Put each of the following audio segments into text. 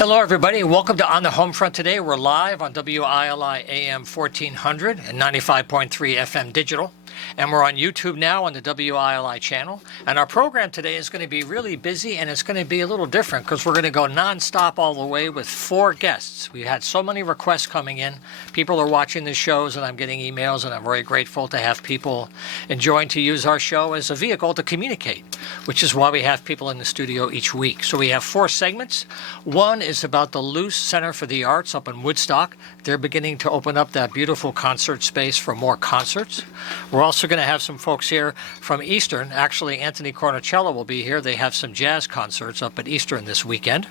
Hello, everybody. Welcome to On the Homefront today. We're live on WILI AM 1400 and 95.3 FM digital. And we're on YouTube now on the WILI channel. And our program today is going to be really busy, and it's going to be a little different because we're going to go nonstop all the way with 4 guests. We had so many requests coming in. People are watching the shows, and I'm getting emails, and I'm very grateful to have people enjoying to use our show as a vehicle to communicate, which is why we have people in the studio each week. So we have 4 segments. One is about the Luce Center for the Arts up in Woodstock. They're beginning to open up that beautiful concert space for more concerts. We're also going to have some folks here from Eastern. Actually, Anthony Cornicello will be here. They have some jazz concerts up at Eastern this weekend.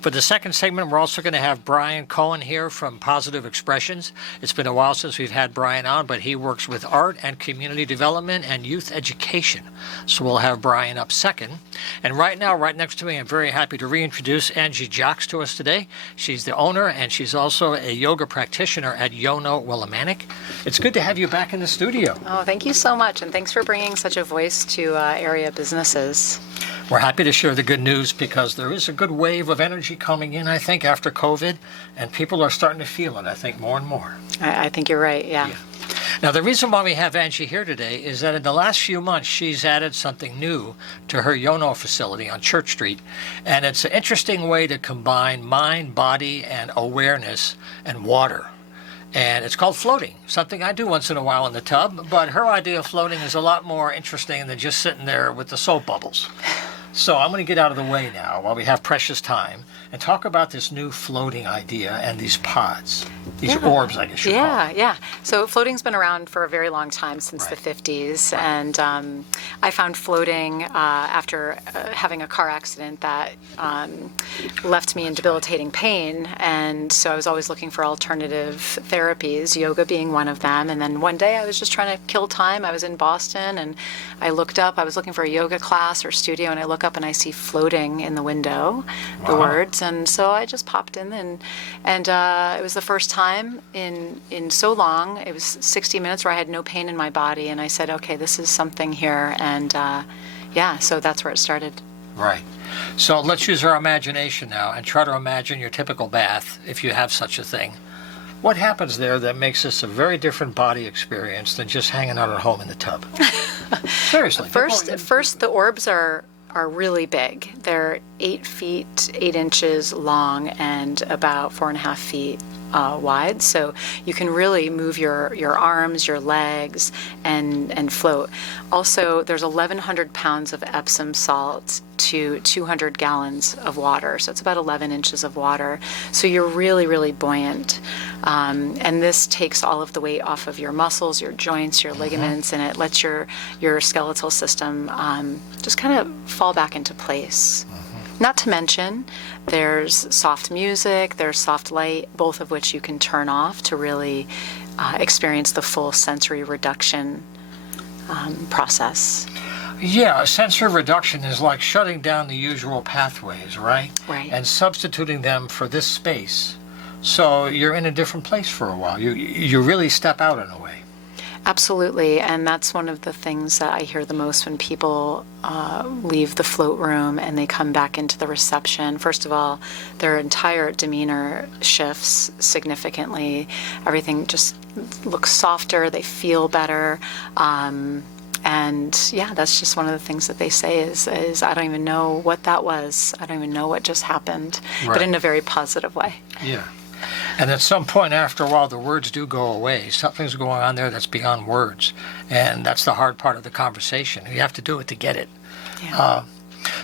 For the second segment, we're also going to have Brian Cohen here from Positive Expressions. It's been a while since we've had Brian on, but he works with art and community development and youth education. So we'll have Brian up second. And right now, right next to me, I'm very happy to reintroduce Angie Jocks to us today. She's the owner, and she's also a yoga practitioner at Yono Willimantic. It's good to have you back in the studio. Oh, thank you so much, and thanks for bringing such a voice to area businesses. We're happy to share the good news because there is a good wave of energy coming in, I think, after COVID, and people are starting to feel it, I think, more and more. I think you're right, yeah. Now, the reason why we have Angie here today is that in the last few months, she's added something new to her Yono facility on Church Street, and it's an interesting way to combine mind, body, and awareness and water. And it's called floating, something I do once in a while in the tub, but her idea of floating is a lot more interesting than just sitting there with the soap bubbles. So I'm going to get out of the way now while we have precious time and talk about this new floating idea and these pods, these orbs, I guess you call them. Yeah. So floating's been around for a very long time, since the 50s. And I found floating after having a car accident that left me in debilitating pain. And so I was always looking for alternative therapies, yoga being one of them. And then one day I was just trying to kill time. I was in Boston, and I looked up. I was looking for a yoga class or studio, and I look up and I see floating in the window, the words. And so I just popped in, and it was the first time in so long. It was 60 minutes where I had no pain in my body, and I said, okay, this is something here. And so that's where it started. Right. So let's use our imagination now and try to imagine your typical bath, if you have such a thing. What happens there that makes this a very different body experience than just hanging out at home in the tub? Seriously. First, the orbs are really big. They're 8 feet, 8 inches long, and about 4.5 feet wide. So you can really move your arms, your legs, and float. Also, there's 1,100 pounds of Epsom salt to 200 gallons of water. So it's about 11 inches of water. So you're really, really buoyant. And this takes all of the weight off of your muscles, your joints, your ligaments, and it lets your skeletal system just kind of fall back into place. Not to mention, there's soft music, there's soft light, both of which you can turn off to really experience the full sensory reduction process. Yeah, sensory reduction is like shutting down the usual pathways, right? Right. And substituting them for this space. So you're in a different place for a while. You really step out in a way. Absolutely, and that's one of the things that I hear the most when people leave the float room and they come back into the reception. First of all, their entire demeanor shifts significantly. Everything just looks softer, they feel better. And yeah, that's just one of the things that they say is I don't even know what that was. I don't even know what just happened, but in a very positive way. Yeah. And at some point after a while, the words do go away. Something's going on there that's beyond words. And that's the hard part of the conversation. You have to do it to get it. Yeah.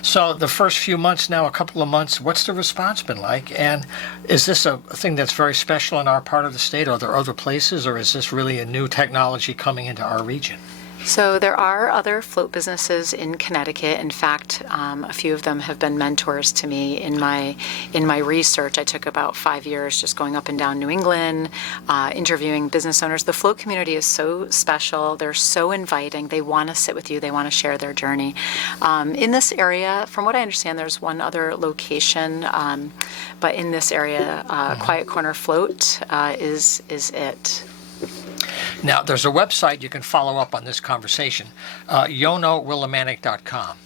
So the first few months now, a couple of months, what's the response been like? And is this a thing that's very special in our part of the state? Are there other places, or is this really a new technology coming into our region? So there are other float businesses in Connecticut. In fact, a few of them have been mentors to me in my research. I took about 5 years just going up and down New England, interviewing business owners. The float community is so special. They're so inviting. They want to sit with you. They want to share their journey. In this area, from what I understand, there's one other location, but in this area, Quiet Corner Float is it. Now, there's a website you can follow up on this conversation, YonoWillimantic.com.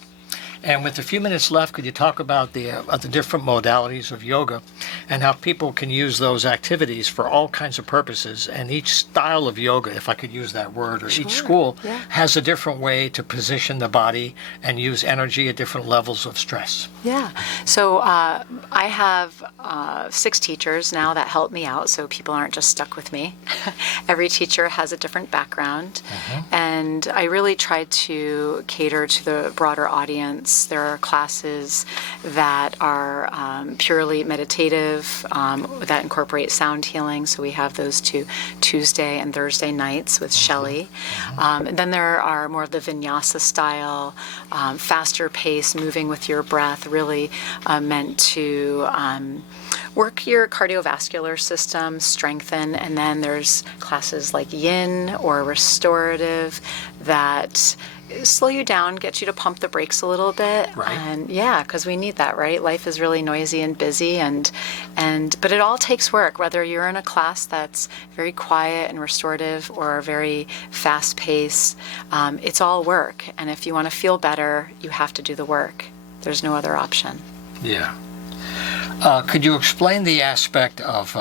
And with a few minutes left, could you talk about the different modalities of yoga and how people can use those activities for all kinds of purposes? And each style of yoga, if I could use that word, or each school has a different way to position the body and use energy at different levels of stress. Yeah. So I have 6 teachers now that help me out, so people aren't just stuck with me. Every teacher has a different background, and I really try to cater to the broader audience. There are classes that are purely meditative, that incorporate sound healing, so we have those Tuesday and Thursday nights with Shelley. And then there are more of the vinyasa style, faster pace, moving with your breath, really meant to work your cardiovascular system, strengthen. And then there's classes like yin or restorative that slow you down, get you to pump the brakes a little bit. Right. And yeah, because we need that, right? Life is really noisy and busy, but it all takes work, whether you're in a class that's very quiet and restorative or very fast paced. It's all work. And if you want to feel better, you have to do the work. There's no other option. Yeah. Could you explain the aspect of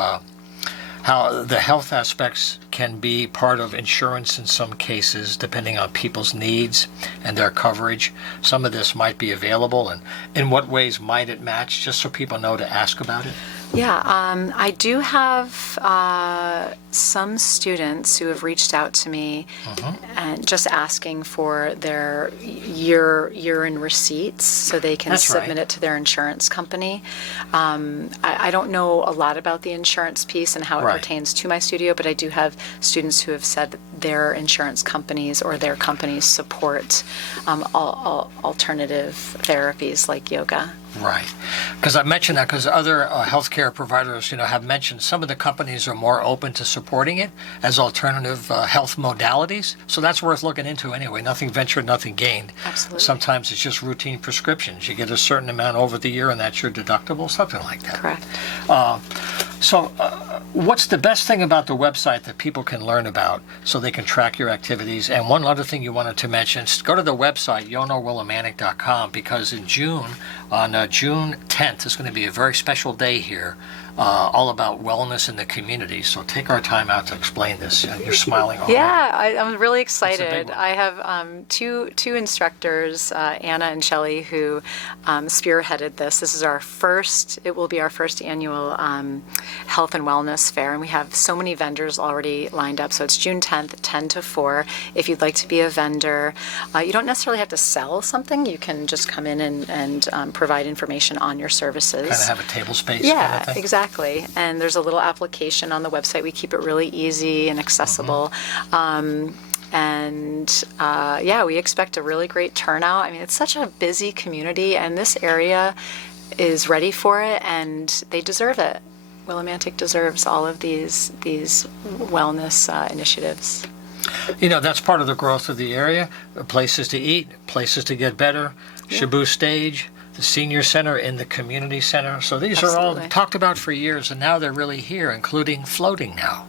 how the health aspects can be part of insurance in some cases, depending on people's needs and their coverage? Some of this might be available, and in what ways might it match, just so people know to ask about it? Yeah, I do have some students who have reached out to me and just asking for their urine receipts so they can submit it to their insurance company. I don't know a lot about the insurance piece and how it pertains to my studio, but I do have students who have said that their insurance companies or their companies support alternative therapies like yoga. Right. Because I mentioned that because other healthcare providers, have mentioned some of the companies are more open to supporting it as alternative health modalities. So that's worth looking into anyway. Nothing ventured, nothing gained. Absolutely. Sometimes it's just routine prescriptions. You get a certain amount over the year and that's your deductible, something like that. Correct. So what's the best thing about the website that people can learn about so they can track your activities? And one other thing you wanted to mention, go to the website, yonowillimantic.com, because in June, on June 10th, is going to be a very special day here, all about wellness in the community. So take our time out to explain this. You're smiling already. Yeah, I'm really excited. It's a big one. I have two instructors, Anna and Shelley, who spearheaded this. This is it will be our first annual health and wellness fair, and we have so many vendors already lined up. So it's June 10th, 10 to 4. If you'd like to be a vendor, you don't necessarily have to sell something. You can just come in and provide information on your services. Kind of have a table space. Yeah, kind of thing. exactly. And there's a little application on the website. We keep it really easy and accessible. We expect a really great turnout. I mean, it's such a busy community, and this area is ready for it, and they deserve it. Willimantic deserves all of these wellness initiatives. That's part of the growth of the area. Places to eat, places to get better, Shabu Stage, the senior center in the community center. So these are all talked about for years, and now they're really here, including floating now.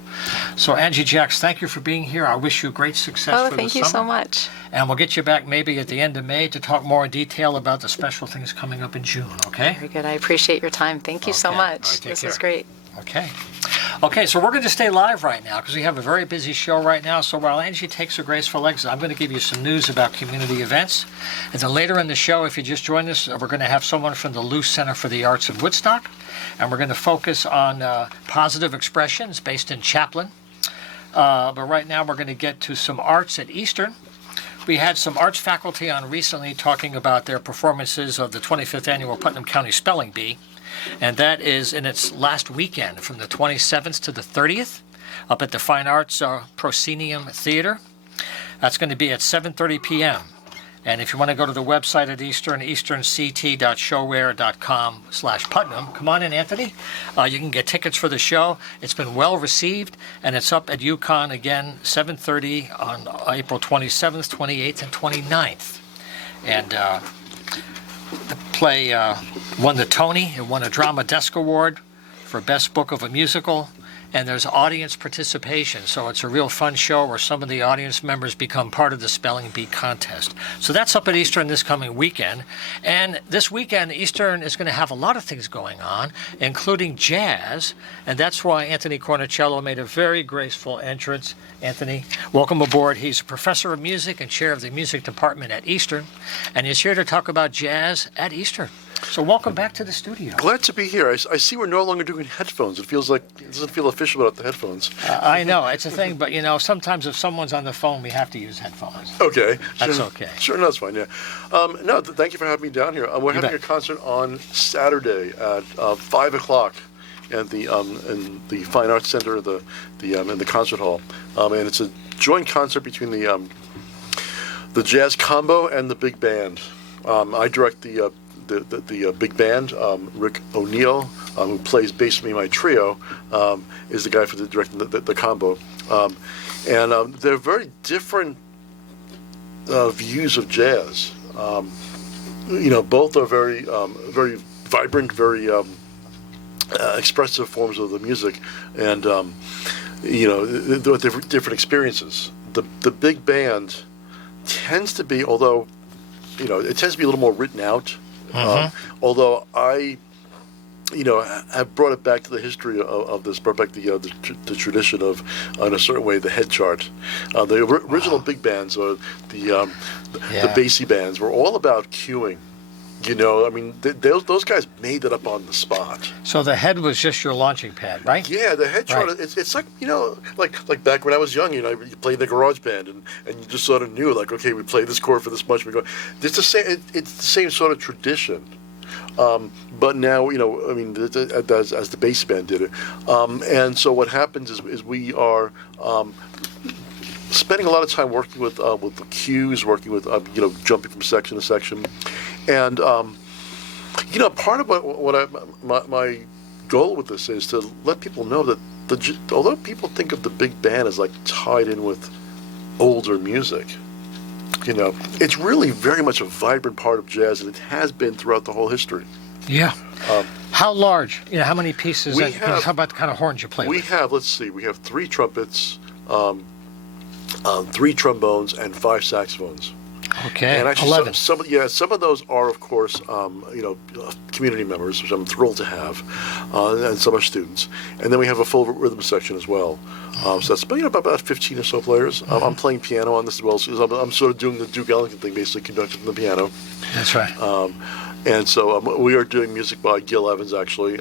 So Angie Jacks, thank you for being here. I wish you great success for the summer. Thank you so much. And we'll get you back maybe at the end of May to talk more in detail about the special things coming up in June, okay? Very good. I appreciate your time. Thank you so much. All right, This care. is great. Okay, so we're going to stay live right now because we have a very busy show right now. So while Angie takes her graceful exit, I'm going to give you some news about community events. And then later in the show, if you just joined us, we're going to have someone from the Luce Center for the Arts of Woodstock. And we're going to focus on positive expressions based in Chaplin. But right now, we're going to get to some arts at Eastern. We had some arts faculty on recently talking about their performances of the 25th Annual Putnam County Spelling Bee. And that is in its last weekend from the 27th to the 30th up at the Fine Arts Proscenium Theater. That's going to be at 7:30 p.m. And if you want to go to the website at Eastern, easternct.showware.com/Putnam. Come on in, Anthony. You can get tickets for the show. It's been well received, and it's up at UConn again, 7:30 on April 27th, 28th, and 29th. And the play won the Tony. It won a Drama Desk Award for Best Book of a Musical. and there's audience participation. So it's a real fun show where some of the audience members become part of the spelling bee contest. So that's up at Eastern this coming weekend. And this weekend, Eastern is going to have a lot of things going on, including jazz. And that's why Anthony Cornicello made a very graceful entrance. Anthony, welcome aboard. He's a professor of music and chair of the music department at Eastern. And he's here to talk about jazz at Eastern. So welcome back to the studio. Glad to be here. I see we're no longer doing headphones. It doesn't feel official without the headphones. I know, it's a thing, but sometimes if someone's on the phone, we have to use headphones. Okay. That's sure. okay. Sure, no, that's fine, yeah. Thank you for having me down here. We're having a concert on Saturday at 5 o'clock at the in the Fine Arts Center, in the concert hall. And it's a joint concert between the jazz combo and the big band. I direct the big band. Rick O'Neill, who plays bass with me in my trio, is the guy for directing the combo. And they're very different views of jazz. Both are very very vibrant, very expressive forms of the music, and they're different experiences. The big band tends to be, although it tends to be a little more written out. Although I, have brought it back to the history of this, brought back the tradition of, in a certain way, the head chart. The original big bands, or the bassy bands, were all about cueing. Those guys made it up on the spot. So the head was just your launching pad, right? Yeah, the head chart. Right. It's like like back when I was young. You played in the garage band, and you just sort of knew, like, okay, we play this chord for this much. We go. It's the same. It's the same sort of tradition. But now, as the bass band did it, and so what happens is we are spending a lot of time working with the cues, working with jumping from section to section, and part of my goal with this is to let people know that although people think of the big band as like tied in with older music, it's really very much a vibrant part of jazz, and it has been throughout the whole history. Yeah. How large? How many pieces? How about the kind of horns you play with? We have 3 trumpets, 3 trombones, and 5 saxophones. Okay, and actually 11. Some of those are, of course, community members, which I'm thrilled to have, and some are students. And then we have a full rhythm section as well. So that's about 15 or so players. I'm playing piano on this as well, so I'm sort of doing the Duke Ellington thing, basically conducting the piano. That's right. And so we are doing music by Gil Evans, actually.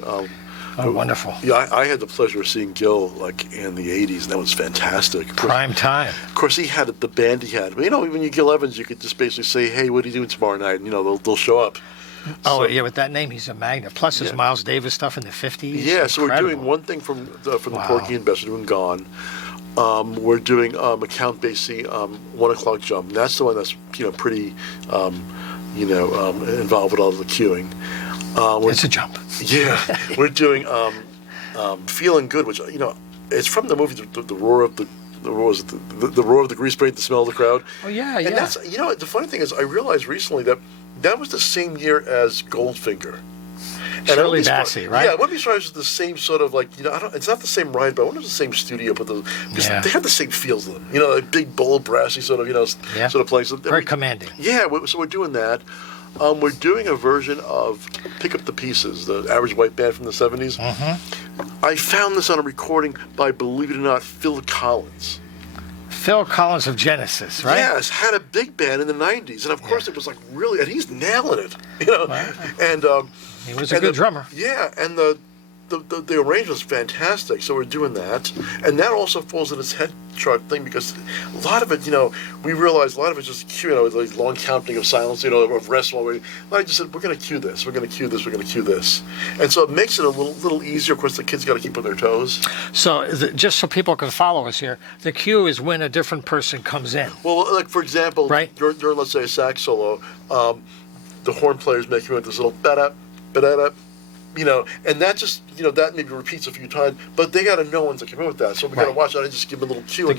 Wonderful. Yeah, I had the pleasure of seeing Gil in the 80s, and that was fantastic. Prime time. Of course, he had the band he had. But, when you Gil Evans, you could just basically say, hey, what are you doing tomorrow night? And, they'll show up. Oh, yeah, with that name, he's a magnet. Plus his Miles Davis stuff in the 50s. Yeah, so we're doing one thing from the Porgy and Bess. We're doing Gone. We're doing a Count Basie 1 O'Clock Jump. And that's the one that's, pretty, involved with all of the cueing. It's a jump. Yeah, we're doing "Feeling Good," which it's from the movie The Roar of the Roar of the Grease Paint, The Smell of the Crowd. Oh yeah, and that's the funny thing is I realized recently that was the same year as Goldfinger. Shirley Bassey, right? Yeah, I wouldn't be surprised if it's the same sort of it's not the same ride, but I wonder if it's the same studio, but they have the same feels to them. A big bowl of brassy sort of sort of place. Very commanding. Yeah, so we're doing that. We're doing a version of Pick Up the Pieces, the Average White Band from the 70s. I found this on a recording by, believe it or not, Phil Collins. Phil Collins of Genesis, right? Yes, had a big band in the 90s. And of course it was like really, and he's nailing it, Wow. And he was a good drummer. Yeah, and the arrangement's fantastic, so we're doing that. And that also falls in this head chart thing, because a lot of it, we realize a lot of it's just cue, like long counting of silence, of rest while waiting. I just said, we're going to cue this, we're going to cue this, we're going to cue this. And so it makes it a little easier. Of course, the kids got to keep on their toes. So just so people can follow us here, the cue is when a different person comes in. Well, like, for example, right? during, let's say, a sax solo, the horn player's making this little ba-da, ba-da-da, and that just, that maybe repeats a few times, but they got to know when to come in with that. So we got to watch out and just give them a little cue, and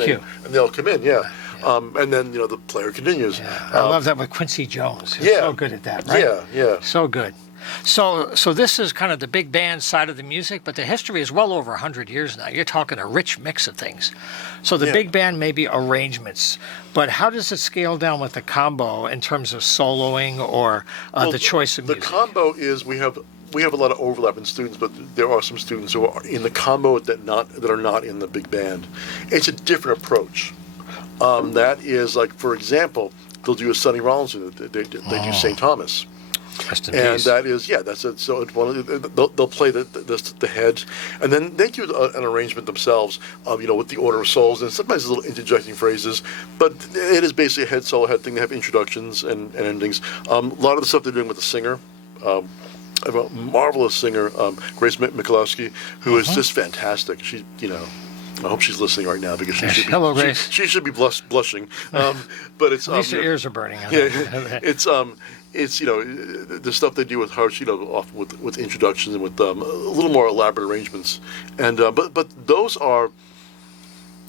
they'll come in, and then, the player continues. Yeah. I love that with Quincy Jones. He's so good at that, right? Yeah. So good. So this is kind of the big band side of the music, but the history is well over 100 years now. You're talking a rich mix of things. So the big band may be arrangements, but how does it scale down with the combo in terms of soloing or the choice of music? The combo is we have a lot of overlap in students, but there are some students who are in the combo that are not in the big band. It's a different approach. That is like, for example, they'll do a Sonny Rollins, they do St. Thomas. And that is, that's it. So it's one of they'll play the head, and then they do an arrangement themselves, with the order of souls, and sometimes little interjecting phrases. But it is basically a head solo head thing. They have introductions and endings. A lot of the stuff they're doing with the singer. I have a marvelous singer, Grace Mikulowski, who is just fantastic. She, I hope she's listening right now because she should be. Hello, Grace. She should be blushing. But it's at least her ears are burning. It's the stuff they do with her, off with introductions and with a little more elaborate arrangements, and but those are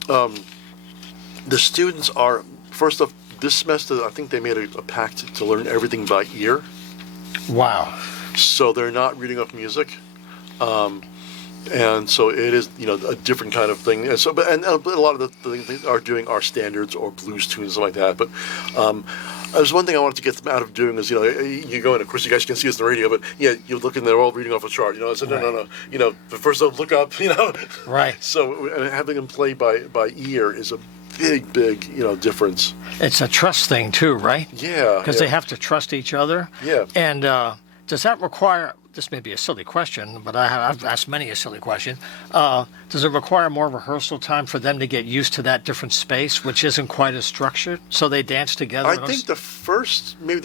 the students are first off this semester. I think they made a pact to learn everything by ear. Wow! So they're not reading off music. And so it is, a different kind of thing. And so, but a lot of the things they are doing are standards or blues tunes, something like that. But there's one thing I wanted to get them out of doing is, you go in. Of course, you guys can see us on the radio, but you look and they're all reading off a chart. I said no. But first I'll look up. Right. So having them play by ear is a big, difference. It's a trust thing too, right? Yeah. Because they have to trust each other. Yeah. And does that require? This may be a silly question, but I've asked many a silly question. Does it require more rehearsal time for them to get used to that different space, which isn't quite as structured, so they dance together? I think the first few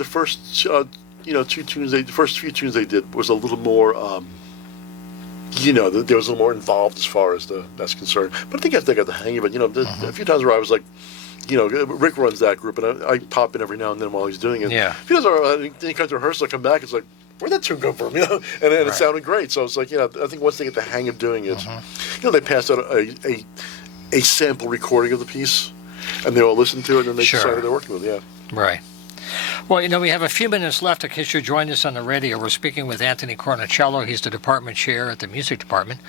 tunes they did was a little more, there was a little more involved as far as that's concerned. But I think they got the hang of it. A few times where I was like, Rick runs that group, and I pop in every now and then while he's doing it. Yeah. A few times where he comes to rehearsal, I come back, it's like, where'd that tune come from? And it sounded great. So it's like, I think once they get the hang of doing it, they pass out a sample recording of the piece, and they all listen to it, and then they decide what they're working with. Yeah. Right. Well, we have a few minutes left in case you joined us on the radio. We're speaking with Anthony Cornicello. He's the department chair at the music department.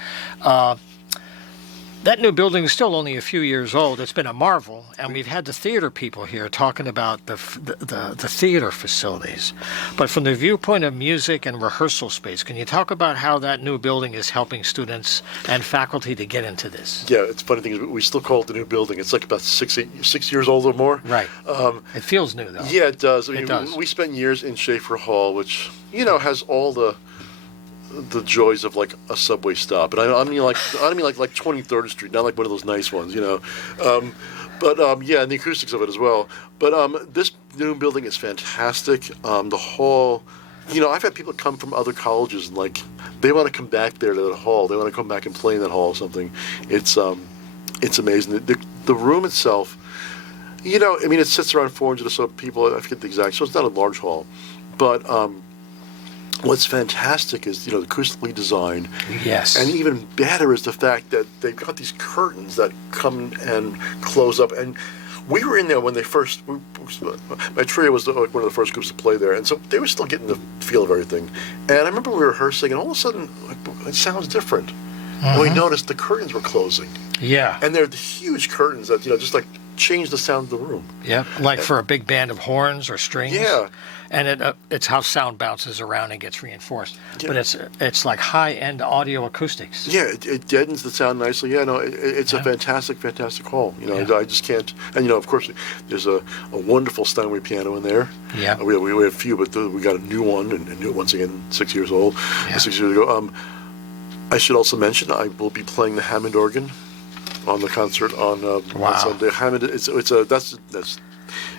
That new building is still only a few years old. It's been a marvel, and we've had the theater people here talking about the theater facilities. But from the viewpoint of music and rehearsal space, can you talk about how that new building is helping students and faculty to get into this? Yeah, it's a funny thing is we still call it the new building. It's like about 6 years old or more. Right. It feels new, though. Yeah, it does. It does. We spent years in Schaefer Hall, which has all the joys of like a subway stop, and I mean like 23rd Street, not like one of those nice ones, and the acoustics of it as well. But this new building is fantastic. The hall, I've had people come from other colleges and like they want to come back there to that hall. They want to come back and play in that hall or something. It's amazing. The room itself, it sits around 400 or so people. I forget the exact. So it's not a large hall, but what's fantastic is, acoustically designed. Yes. And even better is the fact that they've got these curtains that come and close up. And we were in there when they first, my trio was one of the first groups to play there. And so they were still getting the feel of everything. And I remember we were rehearsing, and all of a sudden, it sounds different. And we noticed the curtains were closing. Yeah. And they're the huge curtains that, just like change the sound of the room. Yeah, like for a big band of horns or strings. Yeah. And it's how sound bounces around and gets reinforced. Yeah. But it's like high-end audio acoustics. Yeah, it deadens the sound nicely. Yeah, no, it's a fantastic hall. I just can't. And of course, there's a wonderful Steinway piano in there. Yeah. We have a few, but we got a new one, and new once again, 6 years old. Yeah. 6 years ago. I should also mention I will be playing the Hammond organ on the concert on Sunday. Hammond, that's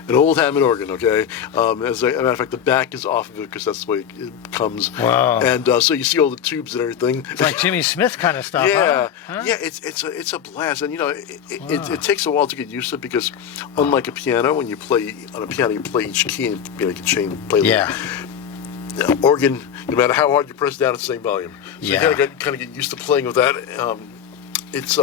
an old Hammond organ, okay? As a matter of fact, the back is off of it because that's the way it comes. Wow! And so you see all the tubes and everything. It's like Jimmy Smith kind of stuff. Yeah, huh? Yeah. It's a blast, and it takes a while to get used to it because unlike a piano, when you play on a piano, you play each key and you can play. Yeah. Organ, no matter how hard you press down, it's the same volume. So you kind of get used to playing with that. It's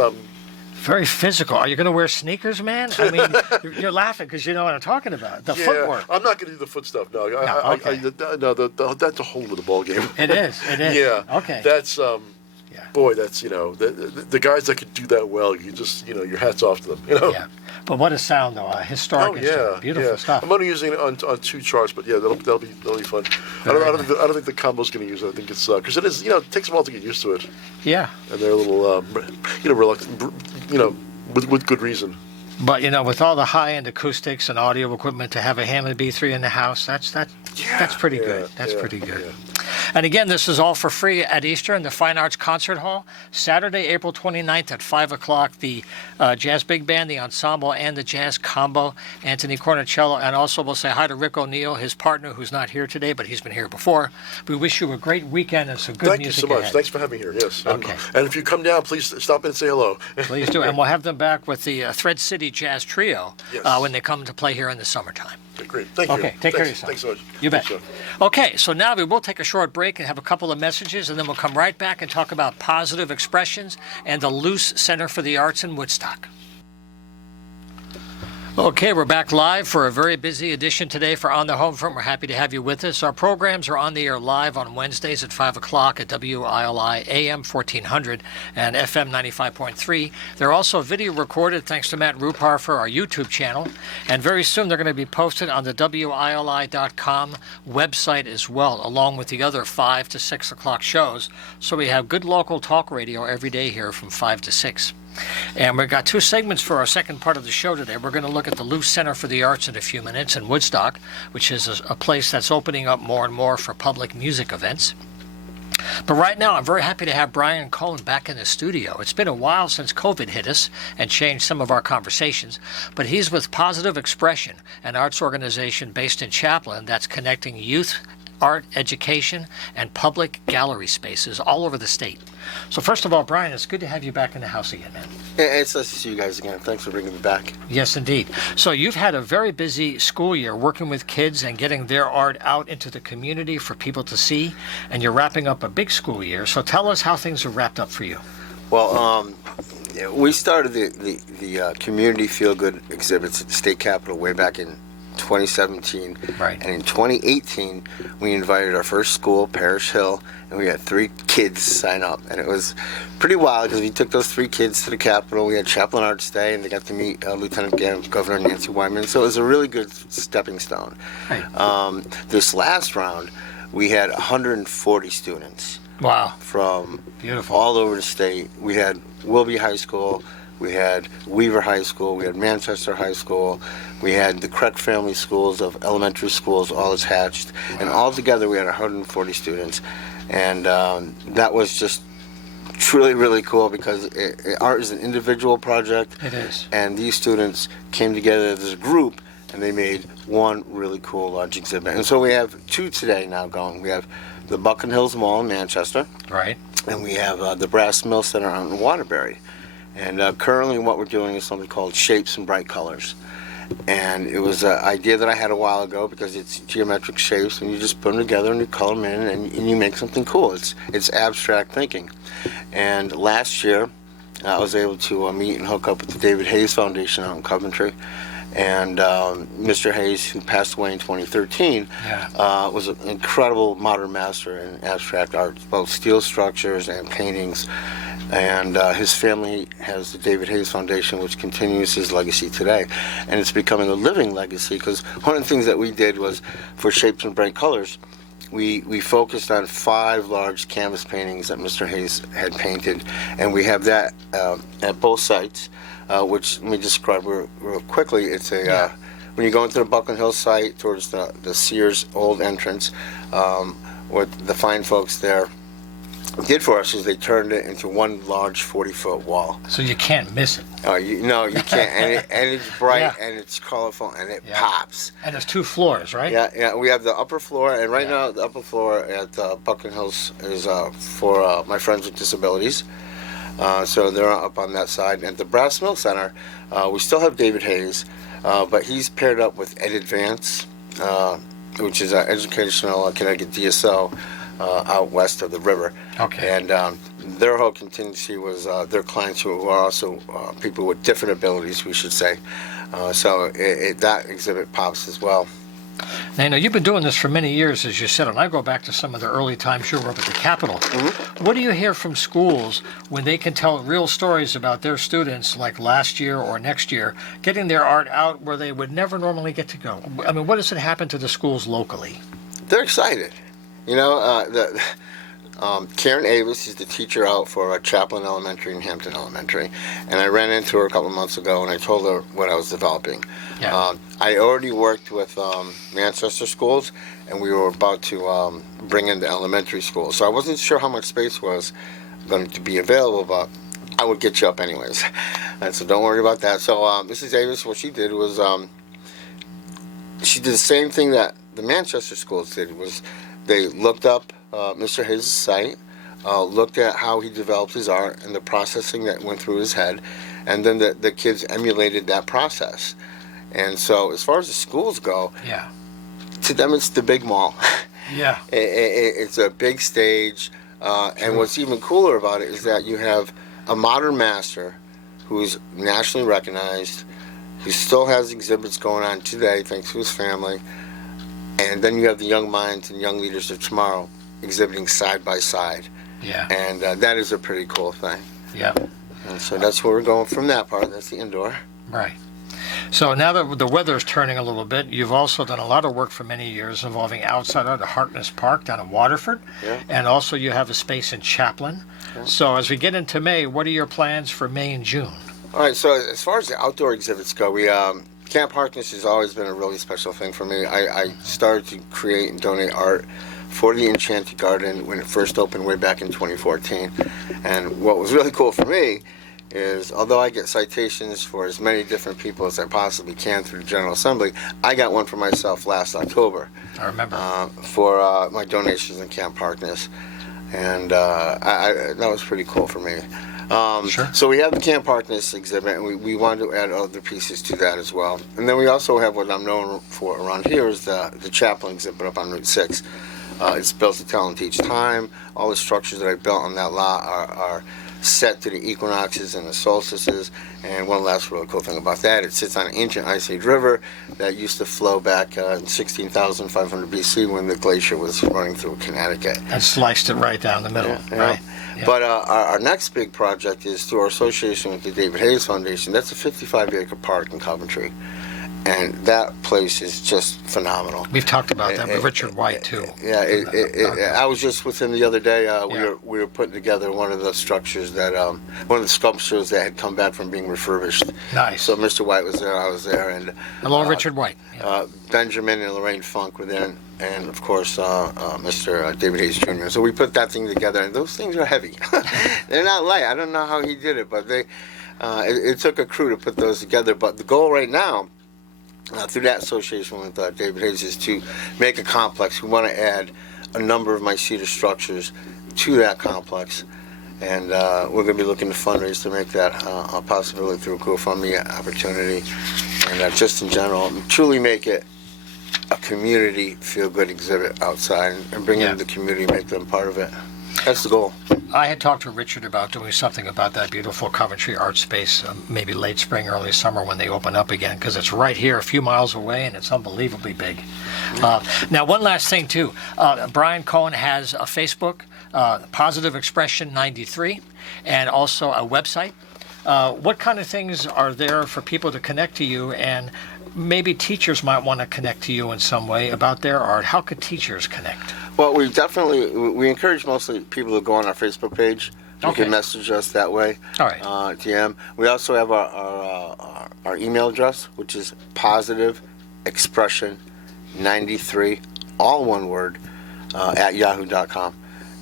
Very physical. Are you going to wear sneakers, man? I mean, you're laughing because you know what I'm talking about. The footwork. I'm not going to do the foot stuff. No, okay. That's a whole other ball game. It is. It is. Yeah. Okay. That's boy. That's the guys that could do that well. You just your hats off to them. Yeah. But what a sound though! A historic instrument. Beautiful stuff. I'm only using it on 2 charts, but yeah, that'll be fun. I don't think the combo's going to use it. I think it's because it is it takes a while to get used to it. Yeah. And they're a little reluctant, with good reason. But with all the high-end acoustics and audio equipment, to have a Hammond B3 in the house, that's pretty good. That's pretty good. Yeah. And again, this is all for free at Easter in the Fine Arts Concert Hall, Saturday, April 29th at 5 o'clock. The Jazz Big Band, the Ensemble, and the Jazz Combo, Anthony Cornicello, and also we'll say hi to Rick O'Neill, his partner, who's not here today, but he's been here before. We wish you a great weekend and some good music Thank you so much. ahead. Thanks for having me here. Yes. Okay. And if you come down, please stop in and say hello. Please do. And we'll have them back with the Thread City Jazz Trio Yes. when they come to play here in the summertime. Okay, great. Thank you. Okay, take care of yourself. Thanks so much. You bet. Thanks, Okay, so now we will take a short break and have a couple of messages, and then we'll come right back and talk about positive expressions and the Luce Center for the Arts in Woodstock. Okay, we're back live for a very busy edition today for On the Homefront. We're happy to have you with us. Our programs are on the air live on Wednesdays at 5 o'clock at WILI AM 1400 and FM 95.3. They're also video recorded thanks to Matt Rupar for our YouTube channel. And very soon they're going to be posted on the WILI.com website as well, along with the other 5 to 6 o'clock shows. So we have good local talk radio every day here from 5 to 6. And we've got 2 segments for our second part of the show today. We're going to look at the Luce Center for the Arts in a few minutes in Woodstock, which is a place that's opening up more and more for public music events. But right now, I'm very happy to have Brian Cohen back in the studio. It's been a while since COVID hit us and changed some of our conversations, but he's with Positive Expression, an arts organization based in Chaplin that's connecting youth, art, education, and public gallery spaces all over the state. So first of all, Brian, it's good to have you back in the house again, man. It's nice to see you guys again. Thanks for bringing me back. Yes, indeed. So you've had a very busy school year working with kids and getting their art out into the community for people to see, and you're wrapping up a big school year. So tell us how things are wrapped up for you. Well, we started the community feel-good exhibits at the state capitol way back in 2017. Right. And in 2018, we invited our first school, Parish Hill, and we had 3 kids sign up. And it was pretty wild because we took those 3 kids to the Capitol. We had Chaplain Arts Day, and they got to meet Lieutenant Governor Nancy Wyman. So it was a really good stepping stone. Right. This last round, we had 140 students. Wow. From Beautiful. all over the state. We had Wilby High School, we had Weaver High School, we had Manchester High School, we had the Craig family schools of elementary schools all attached, and all together we had 140 students. And that was just truly really cool because art is an individual project. It is. And these students came together as a group and they made one really cool large exhibit. And so we have 2 today now going. We have the Buchan Hills Mall in Manchester. Right. And we have the Brass Mill Center out in Waterbury. And currently what we're doing is something called Shapes and Bright Colors. And it was an idea that I had a while ago because it's geometric shapes and you just put them together and you color them in and you make something cool. It's abstract thinking. And last year I was able to meet and hook up with the David Hayes Foundation out in Coventry. And Mr. Hayes, who passed away in 2013, was an incredible modern master in abstract art, both steel structures and paintings. And his family has the David Hayes Foundation, which continues his legacy today. And it's becoming a living legacy because one of the things that we did was, for Shapes and Bright Colors, we focused on 5 large canvas paintings that Mr. Hayes had painted. And we have that at both sites, which let me describe real quickly. It's a when you go into the Buchan Hill site towards the Sears old entrance, what the fine folks there did for us is they turned it into one large 40-foot wall. So you can't miss it. No, you can't. And it's bright and it's colorful and it pops. And there's 2 floors, right? Yeah. We have the upper floor, and right now the upper floor at Buchan Hills is for my friends with disabilities. So they're up on that side. And at the Brass Mill Center, we still have David Hayes, but he's paired up with Ed Advance, which is an educational Connecticut DSO out west of the river. Okay. And their whole contingency was their clients who are also people with different abilities, we should say. So that exhibit pops as well. Now, you know, you've been doing this for many years, as you said, and I go back to some of the early times you were up at the Capitol. Mm-hmm. What do you hear from schools when they can tell real stories about their students, like last year or next year, getting their art out where they would never normally get to go? I mean, what does it happen to the schools locally? They're excited. You know, Karen Avis is the teacher out for Chaplin Elementary and Hampton Elementary, and I ran into her a couple of months ago, and I told her what I was developing. Yeah. I already worked with Manchester schools, and we were about to bring in the elementary schools, so I wasn't sure how much space was going to be available, but I would get you up anyways. And so don't worry about that. So Mrs. Avis, what she did was she did the same thing that the Manchester schools did. Was they looked up Mr. Hayes' site, looked at how he developed his art and the processing that went through his head, and then the kids emulated that process. And so as far as the schools go, Yeah. to them it's the big mall. Yeah. It's a big stage, and what's even cooler about it is that you have a modern master who's nationally recognized, who still has exhibits going on today thanks to his family, and then you have the young minds and young leaders of tomorrow exhibiting side by side, Yeah. and that is a pretty cool thing. Yeah. And so that's where we're going from that part. That's the indoor. Right. So now that the weather is turning a little bit, you've also done a lot of work for many years involving outside art at Harkness Park down in Waterford, Yeah. and also you have a space in Chaplin. Yeah. So as we get into May, what are your plans for May and June? All right, so as far as the outdoor exhibits go, we Camp Harkness has always been a really special thing for me. I started to create and donate art for the Enchanted Garden when it first opened way back in 2014. And what was really cool for me is, although I get citations for as many different people as I possibly can through the General Assembly, I got one for myself last October I remember. for my donations in Camp Harkness. And that was pretty cool for me. Sure. So we have the Camp Harkness exhibit, and we wanted to add other pieces to that as well. And then we also have what I'm known for around here is the Chaplin exhibit up on Route 6. It's built to tell and teach time. All the structures that I built on that lot are set to the equinoxes and the solstices. And one last really cool thing about that, it sits on an ancient Ice Age river that used to flow back in 16,500 BC when the glacier was running through Connecticut. And sliced it right down the middle, Yeah. right? Yeah. But our next big project is through our association with the David Hayes Foundation. That's a 55-acre park in Coventry. And that place is just phenomenal. We've talked about that with Richard White, too. Yeah, I was just with him the other day. Yeah. We were putting together one of the structures that, one of the sculptures that had come back from being refurbished. Nice. So Mr. White was there, I was there, and Hello, Richard White. Yeah. Benjamin and Lorraine Funk were there, and of course Mr. David Hayes Jr. So we put that thing together, and those things are heavy. They're not light. I don't know how he did it, but it took a crew to put those together. But the goal right now, through that association with David Hayes, is to make a complex. We want to add a number of my cedar structures to that complex, and we're going to be looking to fundraise to make that a possibility through a GoFundMe opportunity, and just in general, truly make it a community feel-good exhibit outside and bring in the community, make them part of it. That's the goal. I had talked to Richard about doing something about that beautiful Coventry art space, maybe late spring, early summer when they open up again, because it's right here a few miles away and it's unbelievably big. Now, one last thing, too. Brian Cohen has a Facebook, Positive Expression 93, and also a website. What kind of things are there for people to connect to you, and maybe teachers might want to connect to you in some way about their art? How could teachers connect? Well, we encourage mostly people to go on our Facebook page. You Okay. can message us that way. All right. DM. We also have our email address, which is positiveexpression93, all one word, at yahoo.com.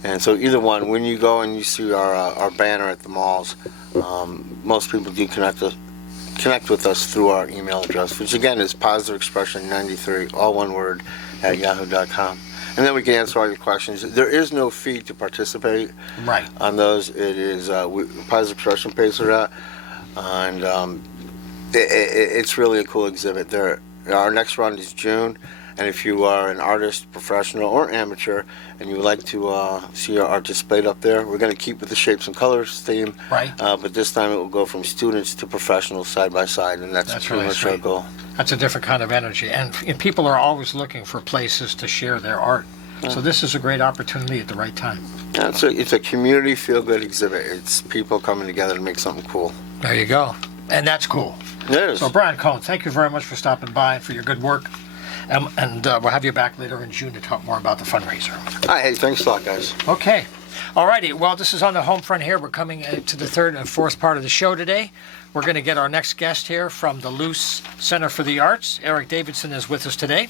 And so either one, when you go and you see our banner at the malls, most people do connect with us through our email address, which again is positiveexpression93, all one word, at yahoo.com. And then we can answer all your questions. There is no fee to participate Right. on those. It is Positive Expression pays for that, and it's really a cool exhibit. Our next run is June, And if you are an artist, professional, or amateur, and you would like to see your art displayed up there, we're going to keep with the shapes and colors theme. Right. But this time it will go from students to professionals side by side, and that's pretty really much our sweet. goal. That's a different kind of energy. And people are always looking for places to share their art. So this is a great opportunity at the right time. Yeah, it's a community feel-good exhibit. It's people coming together to make something cool. There you go. And that's cool. It is. So Brian Cohn, thank you very much for stopping by and for your good work. And we'll have you back later in June to talk more about the fundraiser. Hi, hey, thanks a lot, guys. Okay. All righty. Well, this is on the home front here. We're coming to the third and fourth part of the show today. We're going to get our next guest here from the Luce Center for the Arts. Eric Davidson is with us today.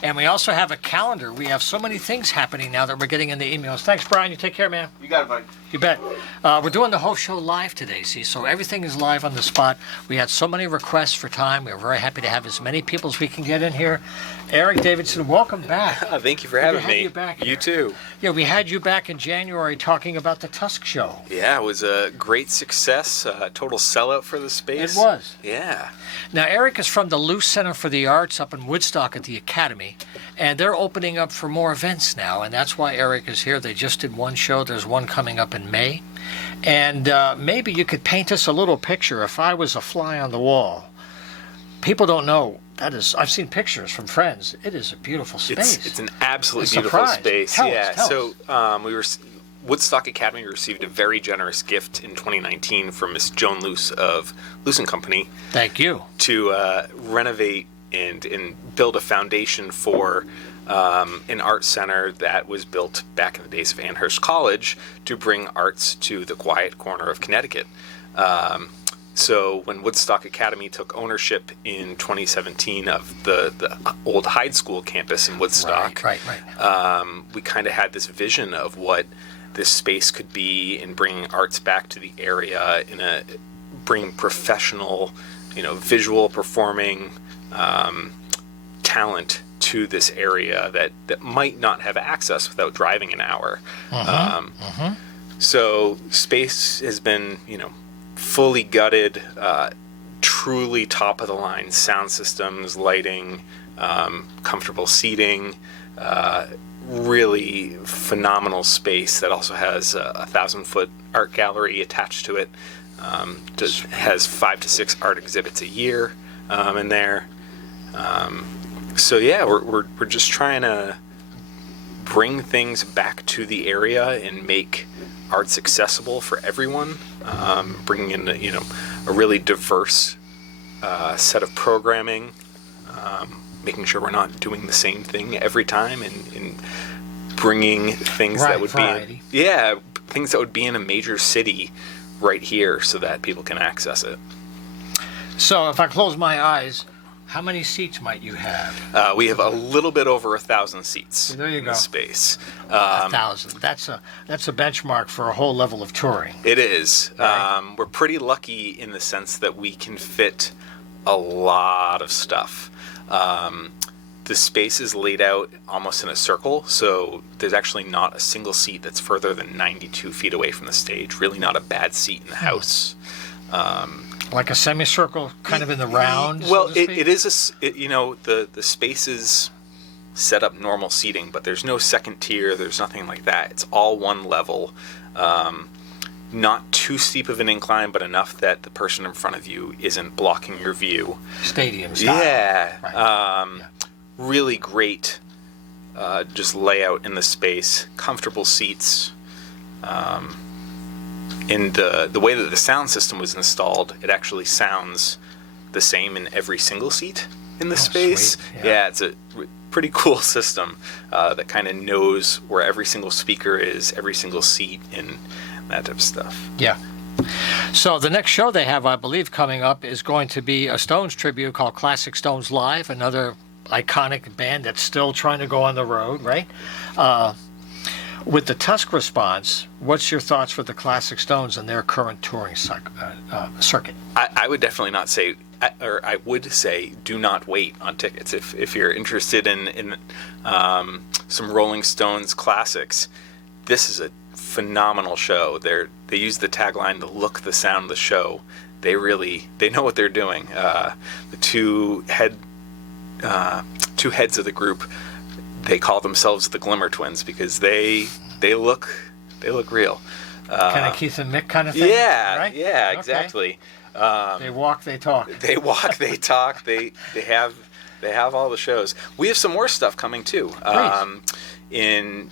And we also have a calendar. We have so many things happening now that we're getting in the emails. Thanks, Brian. You take care, man. You got it, buddy. You bet. We're doing the whole show live today, see, so everything is live on the spot. We had so many requests for time. We're very happy to have as many people as we can get in here. Eric Davidson, welcome back. Thank you for Good to having have me. you back here. You too. Yeah, we had you back in January talking about the Tusk show. Yeah, it was a great success. Total sellout for the space. It was. Yeah. Now, Eric is from the Luce Center for the Arts up in Woodstock at the Academy, and they're opening up for more events now, and that's why Eric is here. They just did one show. There's one coming up in May. And maybe you could paint us a little picture. If I was a fly on the wall, people don't know. That is, I've seen pictures from friends. It is a beautiful space. It's an absolutely A beautiful surprise. space. Tell us, yeah. tell us. We were Woodstock Academy received a very generous gift in 2019 from Miss Joan Luce of Luce and Company Thank you. to renovate and build a foundation for an art center that was built back in the days of Amherst College to bring arts to the quiet corner of Connecticut. So when Woodstock Academy took ownership in 2017 of the old Hyde School campus in Woodstock, Right. we kind of had this vision of what this space could be in bringing arts back to the area, bringing professional, visual performing talent to this area that might not have access without driving an hour. So space has been, fully gutted, truly top of the line sound systems, lighting, comfortable seating, really phenomenal space that also has a 1,000-foot art gallery attached to it. Has 5 to 6 art exhibits a year in there. So yeah, we're just trying to bring things back to the area and make arts accessible for everyone. Bringing in a really diverse set of programming, making sure we're not doing the same thing every time, and bringing things that would variety. things that would be in a major city right here so that people can access it. So if I close my eyes, how many seats might you have? We have a little bit over 1,000 seats There you in go. the space. 1,000. That's a benchmark for a whole level of touring. It is. Right. We're pretty lucky in the sense that we can fit a lot of stuff. The space is laid out almost in a circle, so there's actually not a single seat that's further than 92 feet away from the stage. Really not a bad seat in the house. Like a semicircle, kind of in the round. so Well, to speak? it is the space is set up normal seating, but there's no second tier. There's nothing like that. It's all one level. Not too steep of an incline, but enough that the person in front of you isn't blocking your view. Stadium style. Yeah. Right. Really great just layout in the space, comfortable seats. In the way that the sound system was installed, it actually sounds the same in every single seat in the space. Sweet. Yeah. It's a pretty cool system that kind of knows where every single speaker is, every single seat, and that type of stuff. Yeah. So the next show they have, I believe, coming up is going to be a Stones tribute called Classic Stones Live, another iconic band that's still trying to go on the road, right? With the Tusk response, what's your thoughts for the Classic Stones and their current touring circuit? I would definitely not say, or I would say, do not wait on tickets. If you're interested in some Rolling Stones classics, this is a phenomenal show. They use the tagline, the look, the sound, the show. They know what they're doing. The two two heads of the group, they call themselves the Glimmer Twins because they look real. Kind of Keith and Mick kind of thing? Yeah, right? yeah, Okay. exactly. They walk, they talk. They walk, they talk, they have all the shows. We have some more stuff coming too. In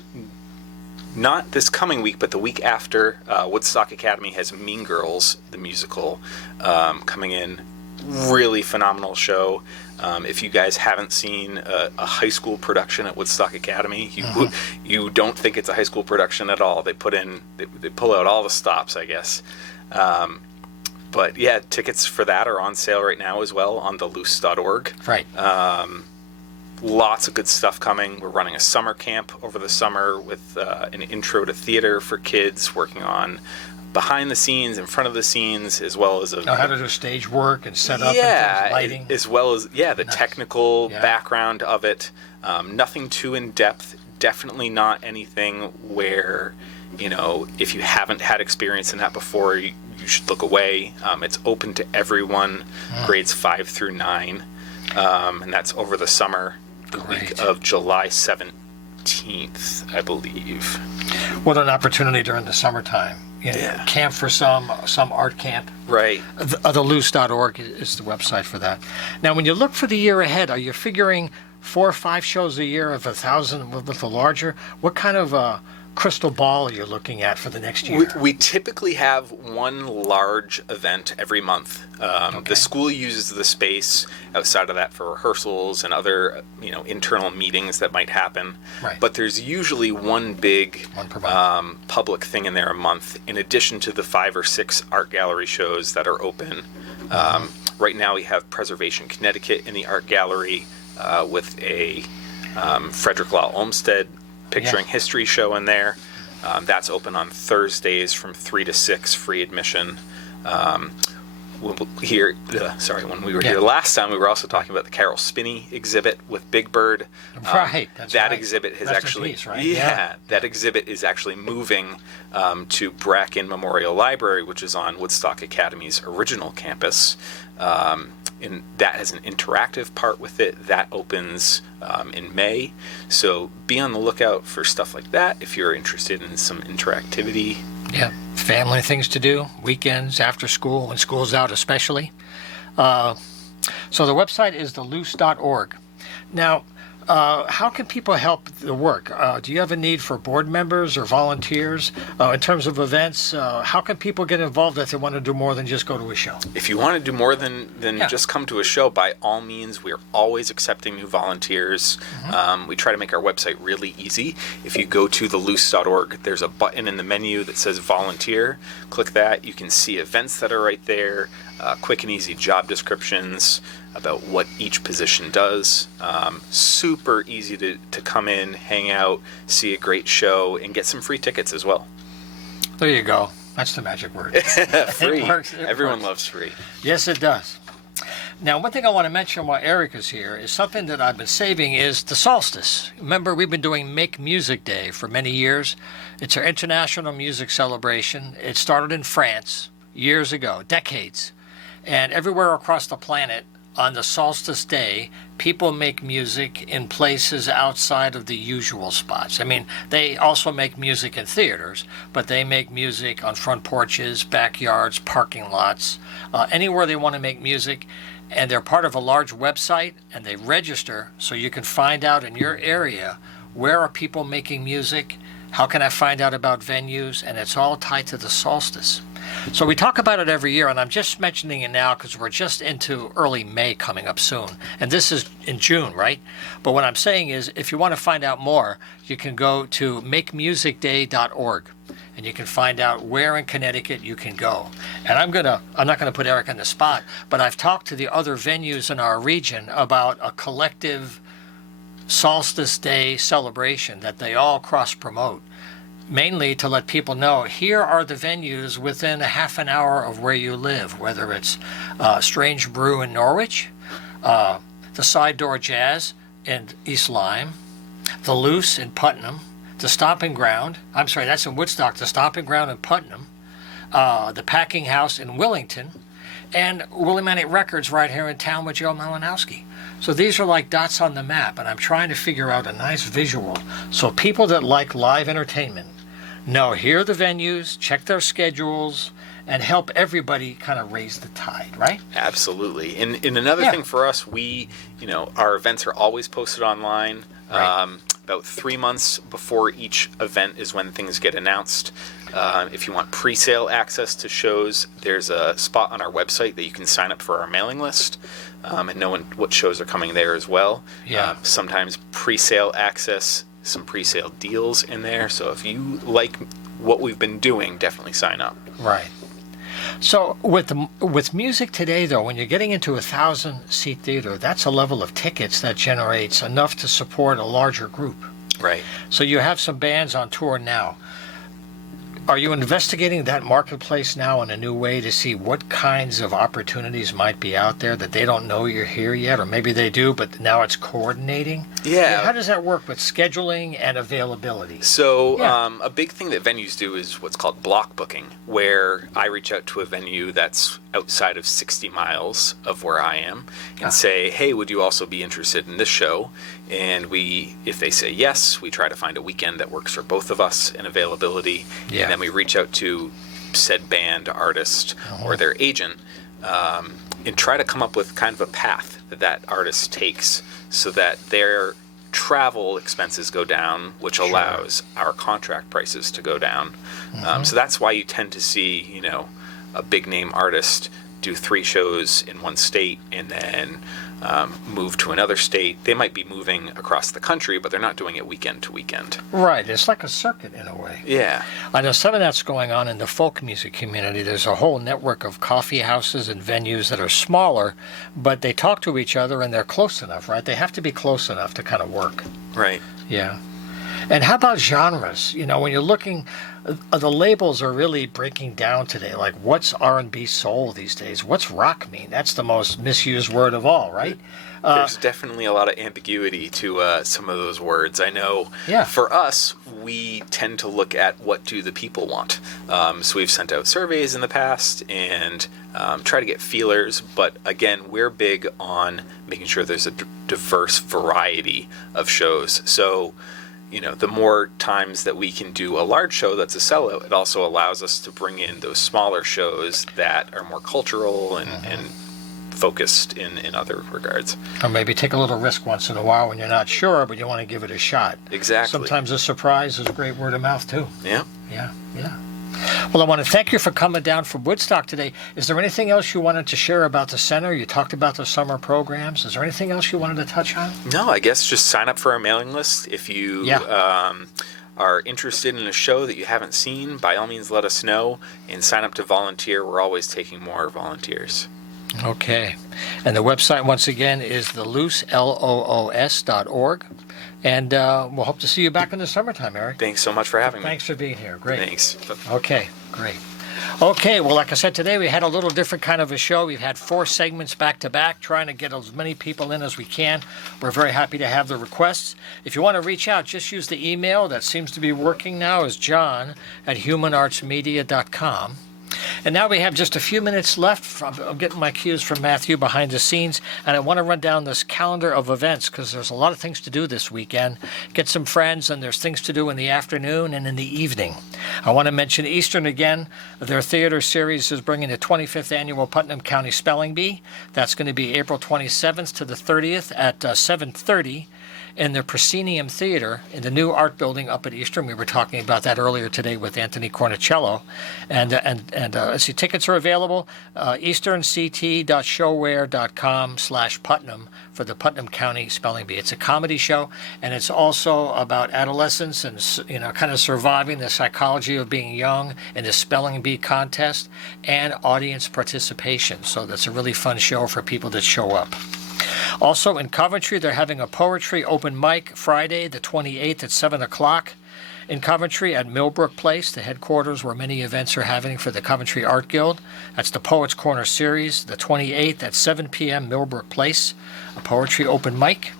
not this coming week, but the week after, Woodstock Academy has Mean Girls, the musical, coming in. Really phenomenal show. If you guys haven't seen a high school production at Woodstock Academy, you don't think it's a high school production at all. They pull out all the stops, I guess. But yeah, tickets for that are on sale right now as well on theloose.org. Right. Lots of good stuff coming. We're running a summer camp over the summer with an intro to theater for kids, working on behind the scenes, in front of the scenes, as well as How to do stage work and set up and things, lighting. as well as the technical background of it. Nothing too in depth. Definitely not anything where, if you haven't had experience in that before, you should look away. It's open to everyone, grades 5 through 9, and that's over the summer, the week of July 17th, I believe. What an opportunity during the summertime. Camp for some art camp. Right. Theloose.org is the website for that. Now, when you look for the year ahead, are you figuring 4 or 5 shows a year of 1,000 with the larger? What kind of crystal ball are you looking at for the next year? We typically have one large event every month. The school uses the space outside of that for rehearsals and other, internal meetings that might happen. Right. But there's usually one big public thing in there a month, in addition to the 5 or 6 art gallery shows that are open. Right now we have Preservation Connecticut in the art gallery with a Frederick Law Olmsted Picturing History show in there. That's open on Thursdays from 3 to 6, free admission. When we were here last time, we were also talking about the Carol Spinney exhibit with Big Bird. Right, that's that right. exhibit has Rest in actually, peace, right? that exhibit is actually moving to Bracken Memorial Library, which is on Woodstock Academy's original campus. And that has an interactive part with it. That opens in May. So be on the lookout for stuff like that if you're interested in some interactivity. Yeah, family things to do, weekends, after school, when school's out especially. So the website is theloose.org. Now, how can people help the work? Do you have a need for board members or volunteers? In terms of events, how can people get involved if they want to do more than just go to a show? If you want to do more than just come to a show, by all means, we're always accepting new volunteers. We try to make our website really easy. If you go to theloose.org, there's a button in the menu that says volunteer. Click that. You can see events that are right there, quick and easy job descriptions about what each position does. Super easy to come in, hang out, see a great show, and get some free tickets as well. There you go. That's the magic word. Free. It works. Everyone loves free. Yes, it does. Now, one thing I want to mention while Eric is here is something that I've been saving is the solstice. Remember, we've been doing Make Music Day for many years. It's our international music celebration. It started in France years ago, decades. And everywhere across the planet, on the solstice day, people make music in places outside of the usual spots. I mean, they also make music in theaters, but they make music on front porches, backyards, parking lots, anywhere they want to make music. And they're part of a large website, and they register so you can find out in your area where are people making music, how can I find out about venues, and it's all tied to the solstice. So we talk about it every year, and I'm just mentioning it now because we're just into early May coming up soon. And this is in June, right? But what I'm saying is, if you want to find out more, you can go to makemusicday.org, and you can find out where in Connecticut you can go. And I'm not gonna put Eric on the spot, but I've talked to the other venues in our region about a collective Solstice Day celebration that they all cross-promote, mainly to let people know here are the venues within a half an hour of where you live, whether it's Strange Brew in Norwich, the Side Door Jazz in East Lyme, the Loose in Putnam, the Stomping Ground, that's in Woodstock, the Stomping Ground in Putnam, the Packing House in Willington, and Willimantic Records right here in town with Joe Malinowski. So these are like dots on the map, and I'm trying to figure out a nice visual so people that like live entertainment know here are the venues, check their schedules, and help everybody kind of raise the tide, right? Absolutely. And another Yeah. thing for us, our events are always posted online. Right. About 3 months before each event is when things get announced. If you want pre-sale access to shows, there's a spot on our website that you can sign up for our mailing list and know what shows are coming there as well. Yeah. Sometimes pre-sale access, some pre-sale deals in there. So if you like what we've been doing, definitely sign up. Right. So with music today, though, when you're getting into a 1,000-seat theater, that's a level of tickets that generates enough to support a larger group. Right. So you have some bands on tour now. Are you investigating that marketplace now in a new way to see what kinds of opportunities might be out there that they don't know you're here yet, or maybe they do, but now it's coordinating? Yeah. How does that work with scheduling and availability? So Yeah. a big thing that venues do is what's called block booking, where I reach out to a venue that's outside of 60 miles of where I am and say, hey, would you also be interested in this show? And if they say yes, we try to find a weekend that works for both of us and availability. Yeah. And then we reach out to said band, artist, or their agent and try to come up with kind of a path that artist takes so that their travel expenses go down, which allows our contract prices to go down. So that's why you tend to see, a big name artist do 3 shows in one state and then move to another state. They might be moving across the country, but they're not doing it weekend to weekend. Right. It's like a circuit in a way. Yeah. I know some of that's going on in the folk music community. There's a whole network of coffee houses and venues that are smaller, but they talk to each other and they're close enough, right? They have to be close enough to kind of work. Right. Yeah. And how about genres? When you're looking, the labels are really breaking down today. Like, what's R&B soul these days? What's rock mean? That's the most misused word of all, right? There's definitely a lot of ambiguity to some of those words. I know for us, we tend to look at what do the people want. So we've sent out surveys in the past and try to get feelers. But again, we're big on making sure there's a diverse variety of shows. So the more times that we can do a large show that's a sellout, it also allows us to bring in those smaller shows that are more cultural and focused in other regards. Or maybe take a little risk once in a while when you're not sure, but you want to give it a shot. Exactly. Sometimes a surprise is great word of mouth, too. Yeah. Yeah. Well, I want to thank you for coming down from Woodstock today. Is there anything else you wanted to share about the center? You talked about the summer programs. Is there anything else you wanted to touch on? No, I guess just sign up for our mailing list. If you are interested in a show that you haven't seen, by all means let us know and sign up to volunteer. We're always taking more volunteers. Okay. And the website, once again, is theloos.org. And we'll hope to see you back in the summertime, Eric. Thanks so much for having me. Thanks for being here. Great. Thanks. Okay, great. Okay, well, like I said, today we had a little different kind of a show. We've had 4 segments back to back, trying to get as many people in as we can. We're very happy to have the requests. If you want to reach out, just use the email that seems to be working now, is john@humanartsmedia.com. And now we have just a few minutes left. I'm getting my cues from Matthew behind the scenes, and I want to run down this calendar of events because there's a lot of things to do this weekend. Get some friends, and there's things to do in the afternoon and in the evening. I want to mention Eastern again. Their theater series is bringing the 25th annual Putnam County Spelling Bee. That's going to be April 27th to the 30th at 7:30. In the Proscenium Theater in the new art building up at Eastern. We were talking about that earlier today with Anthony Cornicello. And see, tickets are available, easternct.showware.com/Putnam for the Putnam County Spelling Bee. It's a comedy show, and it's also about adolescence and, kind of surviving the psychology of being young in the spelling bee contest and audience participation. So that's a really fun show for people that show up. Also in Coventry, they're having a poetry open mic Friday, the 28th at 7 o'clock. In Coventry at Millbrook Place, the headquarters where many events are happening for the Coventry Art Guild. That's the Poets Corner Series, the 28th at 7 p.m. Millbrook Place, a poetry open mic.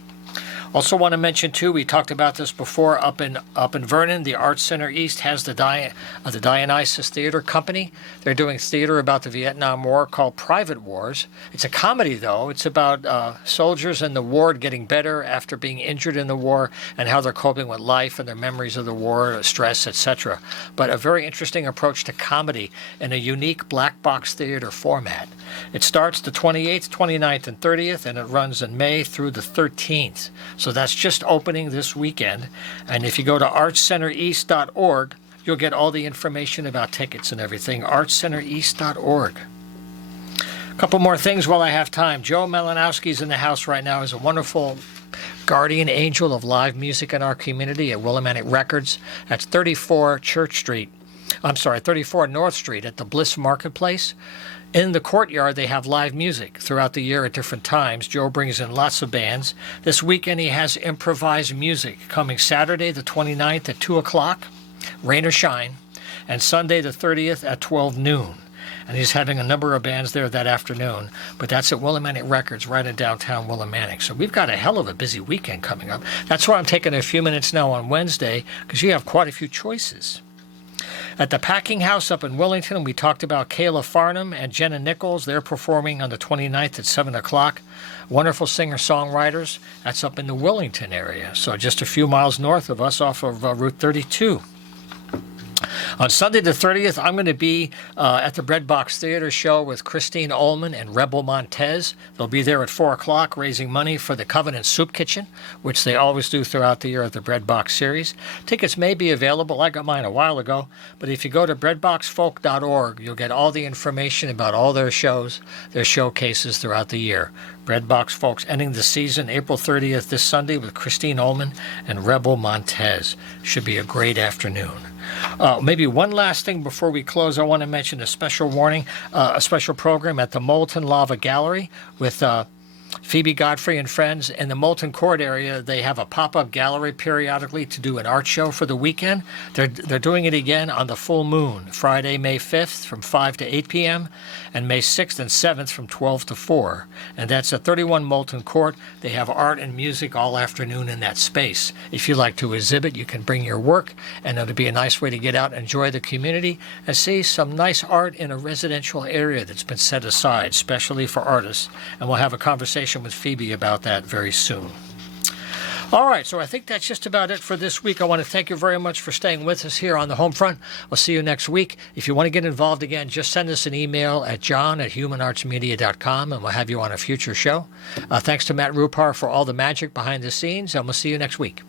Also want to mention too, we talked about this before, up in Vernon, the Arts Center East has the Dionysus Theater Company. They're doing theater about the Vietnam War called Private Wars. It's a comedy though. It's about soldiers in the war getting better after being injured in the war and how they're coping with life and their memories of the war, stress, etc. But a very interesting approach to comedy in a unique black box theater format. It starts the 28th, 29th, and 30th, and it runs in May through the 13th. So that's just opening this weekend. And if you go to artscentereast.org, you'll get all the information about tickets and everything. artscentereast.org. A couple more things while I have time. Joe Malinowski's in the house right now. He's a wonderful guardian angel of live music in our community at Willimantic Records. That's 34 North Street at the Bliss Marketplace. In the courtyard, they have live music throughout the year at different times. Joe brings in lots of bands. This weekend, he has improvised music coming Saturday, the 29th at 2 o'clock, rain or shine, and Sunday, the 30th at 12 noon. And he's having a number of bands there that afternoon. But that's at Willimantic Records right in downtown Willimantic. So we've got a hell of a busy weekend coming up. That's why I'm taking a few minutes now on Wednesday, because you have quite a few choices. At the Packing House up in Wellington, we talked about Kayla Farnham and Jenna Nichols. They're performing on the 29th at 7 o'clock. Wonderful singer-songwriters. That's up in the Wellington area, so just a few miles north of us off of Route 32. On Sunday the 30th, I'm going to be at the Breadbox Theater show with Christine Ullman and Rebel Montez. They'll be there at 4 o'clock raising money for the Covenant Soup Kitchen, which they always do throughout the year at the Breadbox series. Tickets may be available. I got mine a while ago. But if you go to breadboxfolk.org, you'll get all the information about all their shows, their showcases throughout the year. Breadbox Folks ending the season April 30th this Sunday with Christine Ullman and Rebel Montez. Should be a great afternoon. Maybe one last thing before we close. I want to mention a special warning, a special program at the Molten Lava Gallery with Phoebe Godfrey and friends. In the Molten Court area, they have a pop-up gallery periodically to do an art show for the weekend. They're doing it again on the full moon, Friday, May 5th from 5 to 8 p.m., and May 6th and 7th from 12 to 4. And that's at 31 Molten Court. They have art and music all afternoon in that space. If you like to exhibit, you can bring your work, and it'll be a nice way to get out and enjoy the community and see some nice art in a residential area that's been set aside, especially for artists. And we'll have a conversation with Phoebe about that very soon. All right, so I think that's just about it for this week. I want to thank you very much for staying with us here on the Homefront. We'll see you next week. If you want to get involved again, just send us an email at john@humanartsmedia.com, and we'll have you on a future show. Thanks to Matt Rupar for all the magic behind the scenes, and we'll see you next week.